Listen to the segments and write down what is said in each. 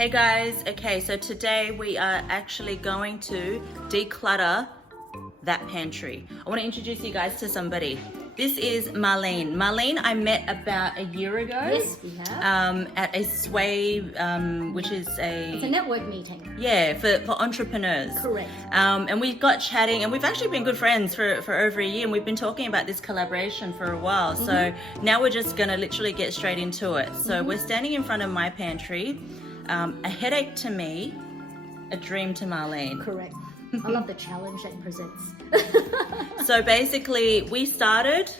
Hey guys, okay, so today we are actually going to declutter that pantry. I want to introduce you guys to somebody. This is Marlene. Marlene, I met about a year ago. Yes, we have. At a sway, which is It's a network meeting. yeah, for entrepreneurs. Correct. And we got chatting, and we've actually been good friends for over a year, and we've been talking about this collaboration for a while. So now we're just gonna literally get straight into it. So we're standing in front of my pantry. A headache to me, a dream to Marlene. Correct. I love the challenge that presents. So basically, we started,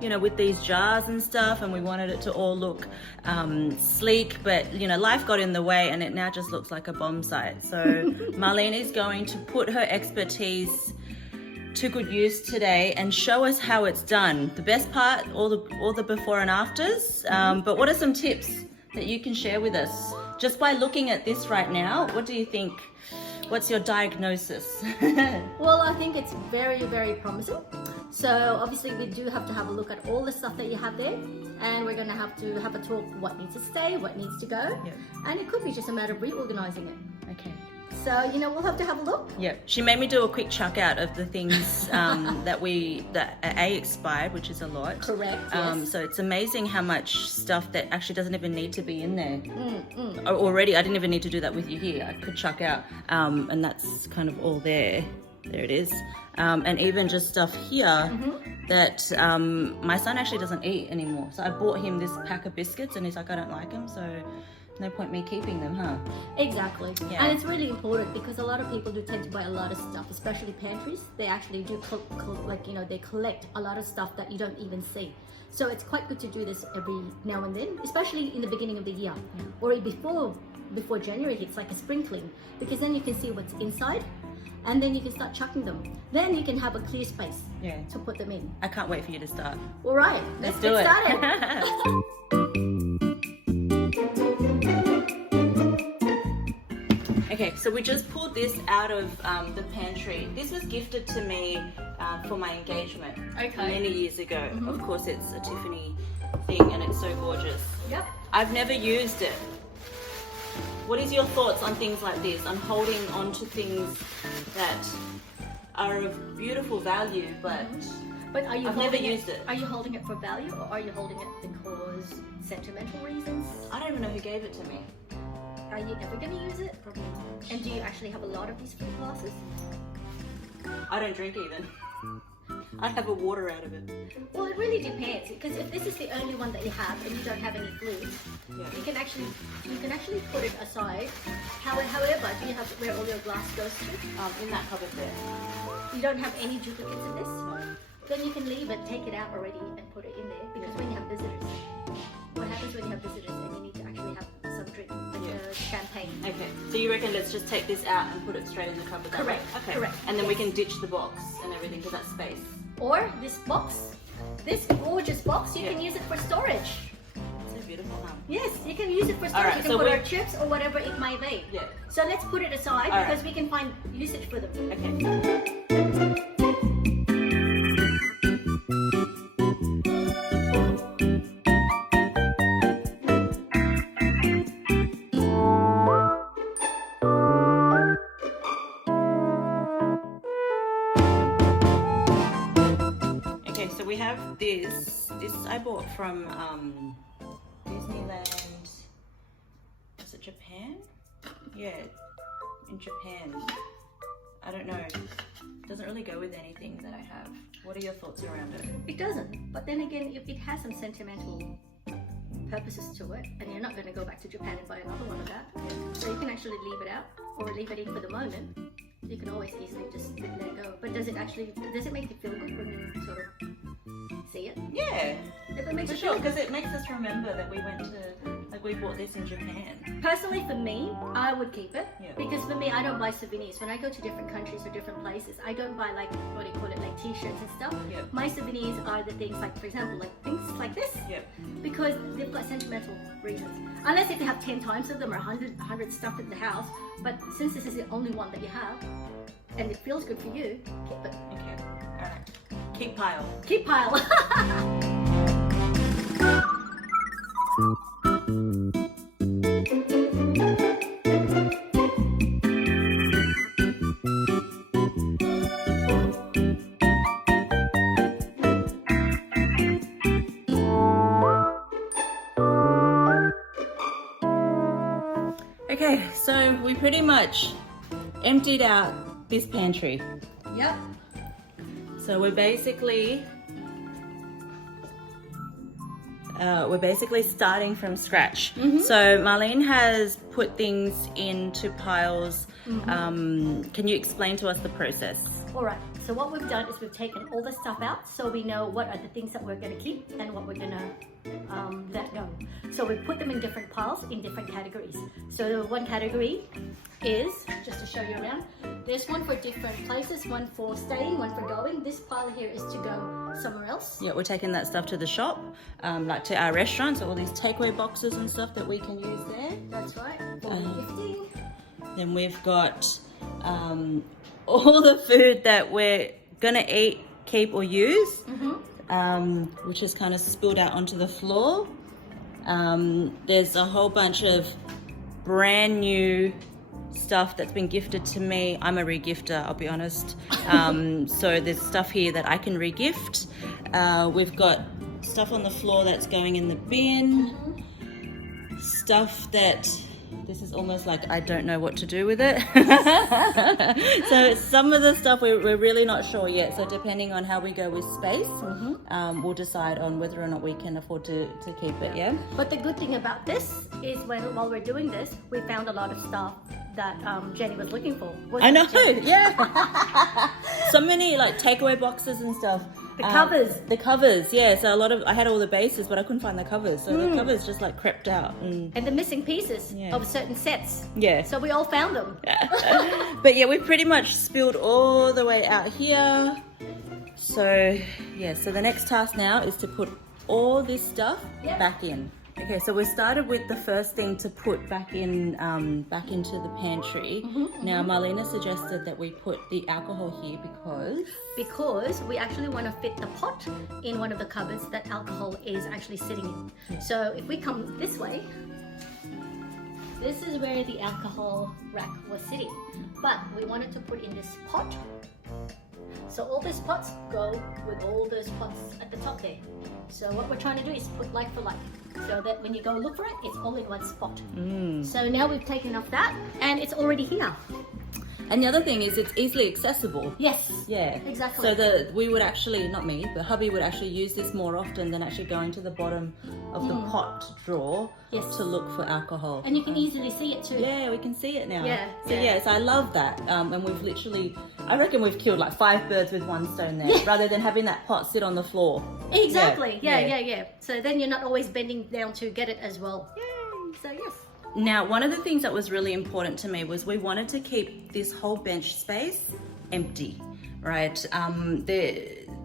you know, with these jars and stuff, and we wanted it to all look sleek, but you know, life got in the way, and it now just looks like a bomb site. So Marlene is going to put her expertise to good use today and show us how it's done. The best part, all the before and afters. But what are some tips that you can share with us? Just by looking at this right now, what do you think? What's your diagnosis? Well, I think it's very, very promising. So obviously we do have to have a look at all the stuff that you have there, and we're going to have a talk what needs to stay, what needs to go. Yep. And it could be just a matter of reorganizing it. Okay. So, you know, we'll have to have a look. Yeah, she made me do a quick chuck out of the things that expired, which is a lot. Correct, yes. So it's amazing how much stuff that actually doesn't even need to be in there. Already, I didn't even need to do that with you here. I could chuck out, and that's kind of all there. There it is. And even just stuff here that my son actually doesn't eat anymore. So I bought him this pack of biscuits, and he's like, I don't like them, so no point me keeping them, huh? Exactly. Yeah. And it's really important because a lot of people do tend to buy a lot of stuff, especially pantries. They actually do they collect a lot of stuff that you don't even see. So it's quite good to do this every now and then, especially in the beginning of the year or before January hits, like a spring clean, because then you can see what's inside and then you can start chucking them. Then you can have a clear space to put them in. I can't wait for you to start. All right, Let's get do it. started. Okay, so we just pulled this out of the pantry. This was gifted to me for my engagement many years ago. Of course, it's a Tiffany thing, and it's so gorgeous. Yep. I've never used it. What is your thoughts on things like this, on holding on to things that are of beautiful value, but are you I've never used it. Are you holding it for value, or are you holding it because sentimental reasons? I don't even know who gave it to me. Are you ever going to use it? Probably not. And do you actually have a lot of these fruit glasses? I don't drink even. I'd have a water out of it. Well, it really depends, because if this is the only one that you have and you don't have any fluid, you can actually put it aside. However, do you have where all your glass goes to? In that cupboard there. You don't have any duplicates in this? No. Then you can leave it, take it out already and put it in there, because when you have visitors, what happens when you have visitors and you need to actually have some drink, like champagne. Okay, so you reckon let's just take this out and put it straight in the cupboard? Correct. Okay. Correct. And then we can ditch the box and everything because that's space. Or this box, this gorgeous box, you can use it for storage. So beautiful, huh? Yes, you can use it for storage. Alright, you can so put our chips or whatever it might be. Yeah. So let's put it aside because we can find usage for them. Okay. We have this I bought from Disneyland. Is it Japan? Yeah, in Japan. I don't know. It doesn't really go with anything that I have. What are your thoughts around it? It doesn't, but then again, it has some sentimental purposes to it, and you're not going to go back to Japan and buy another one of that. So you can actually leave it out or leave it in for the moment. You can always easily just let it go. But does it make you feel good when you sort of see it? Yeah, If it makes for you sure, feel because it makes us remember that we went to, like, we bought this in Japan. Personally, for me, I would keep it. Yeah. Because for me, I don't buy souvenirs. When I go to different countries or different places, I don't buy like, what do you call it, like t-shirts and stuff. Yeah. My souvenirs are the things like, for example, like things like this. Yeah. Because they've got sentimental reasons. Unless if you have 10 times of them or 100 stuff in the house. But since this is the only one that you have, and it feels good for you, keep it. Okay, alright. Keep pile. Keep pile. we pretty much emptied out this pantry. Yep. So we're basically starting from scratch. So Marlene has put things into piles. Can you explain to us the process? All right. So what we've done is we've taken all the stuff out, so we know what are the things that we're going to keep and what we're going to let go. So we put them in different piles in different categories. So one category is, just to show you around, there's one for different places, one for staying, one for going. This pile here is to go somewhere else. Yeah, we're taking that stuff to the shop, like to our restaurants, all these takeaway boxes and stuff that we can use there. That's right. For gifting. Then we've got all the food that we're gonna eat, keep or use, which is kind of spilled out onto the floor. There's a whole bunch of brand new stuff that's been gifted to me. I'm a regifter, I'll be honest. So there's stuff here that I can regift. We've got stuff on the floor that's going in the bin. Stuff that, this is almost like I don't know what to do with it. So some of the stuff we're really not sure yet. So depending on how we go with space, we'll decide on whether or not we can afford to keep it, yeah? But the good thing about this is while we're doing this, we found a lot of stuff that Jenny was looking for. I know, yeah. So many like takeaway boxes and stuff. The covers. The covers, yeah. So I had all the bases, but I couldn't find the covers. So the covers just like crept out. And the missing pieces of certain sets. Yeah. So we all found them. But yeah, we pretty much spilled all the way out here. So yeah, so the next task now is to put all this stuff back in. Okay, so we started with the first thing to put back in, back into the pantry. Now, Marlene suggested that we put the alcohol here because we actually want to fit the pot in one of the cupboards that alcohol is actually sitting in. So if we come this way, this is where the alcohol rack was sitting. But we wanted to put in this pot. So all these pots go with all those pots at the top there. So what we're trying to do is put like for like, so that when you go look for it, it's all in one spot. So now we've taken off that and it's already here. And the other thing is it's easily accessible. Yes. Yeah. Exactly. So we would actually, not me, but hubby would actually use this more often than actually going to the bottom of the pot drawer to look for alcohol. And you can easily see it too. Yeah, we can see it now. Yeah. So yes, I love that. And we've literally, I reckon we've killed like 5 birds with one stone there, rather than having that pot sit on the floor. Exactly. Yeah. So then you're not always bending down to get it as well. Yay. So yes. Now, one of the things that was really important to me was we wanted to keep this whole bench space empty, right?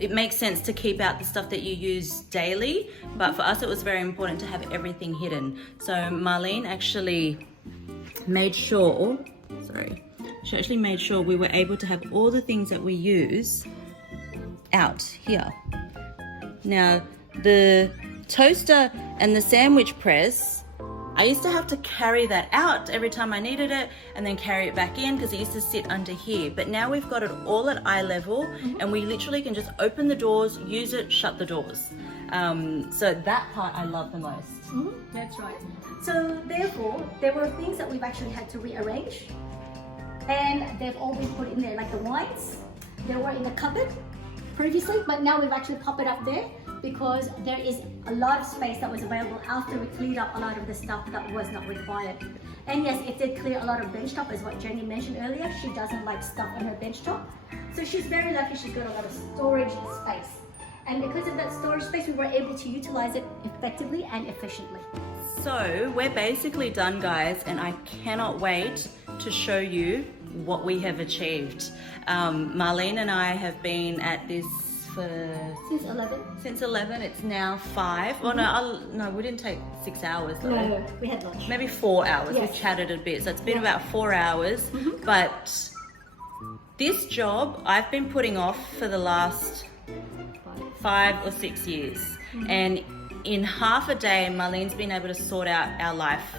It makes sense to keep out the stuff that you use daily, but for us it was very important to have everything hidden. So Marlene actually made sure, she actually made sure we were able to have all the things that we use out here. Now, the toaster and the sandwich press, I used to have to carry that out every time I needed it and then carry it back in because it used to sit under here. But now we've got it all at eye level and we literally can just open the doors, use it, shut the doors. So that part I love the most. That's right. So therefore, there were things that we've actually had to rearrange and they've all been put in there, like the wines. They were in the cupboard previously, but now we've actually popped it up there because there is a lot of space that was available after we cleared up a lot of the stuff that was not required. And yes, it did clear a lot of bench top, as what Jenny mentioned earlier. She doesn't like stuff on her bench top. So she's very lucky she's got a lot of storage space. And because of that storage space, we were able to utilize it effectively and efficiently. So we're basically done, guys, and I cannot wait to show you what we have achieved. Marlene and I have been at this since 11. It's now 5. Oh no, we didn't take 6 hours though. No, we had lunch. Maybe 4 hours. Yes. We chatted a bit, so it's been about 4 hours. But this job I've been putting off for the last 5 or 6 years, and in half a day Marlene's been able to sort out our life,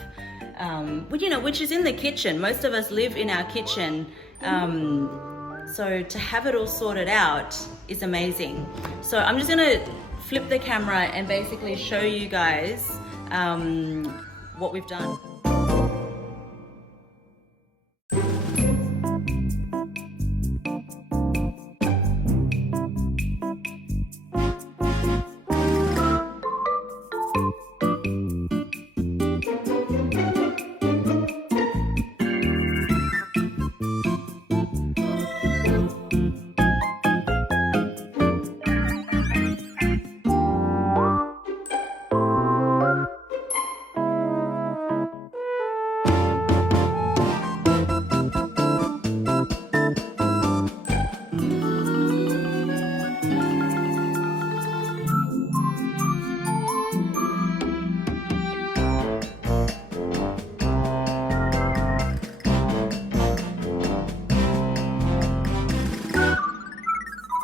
which is in the kitchen. Most of us live in our kitchen. So to have it all sorted out is amazing. So I'm just gonna flip the camera and basically show you guys, what we've done.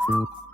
Bye.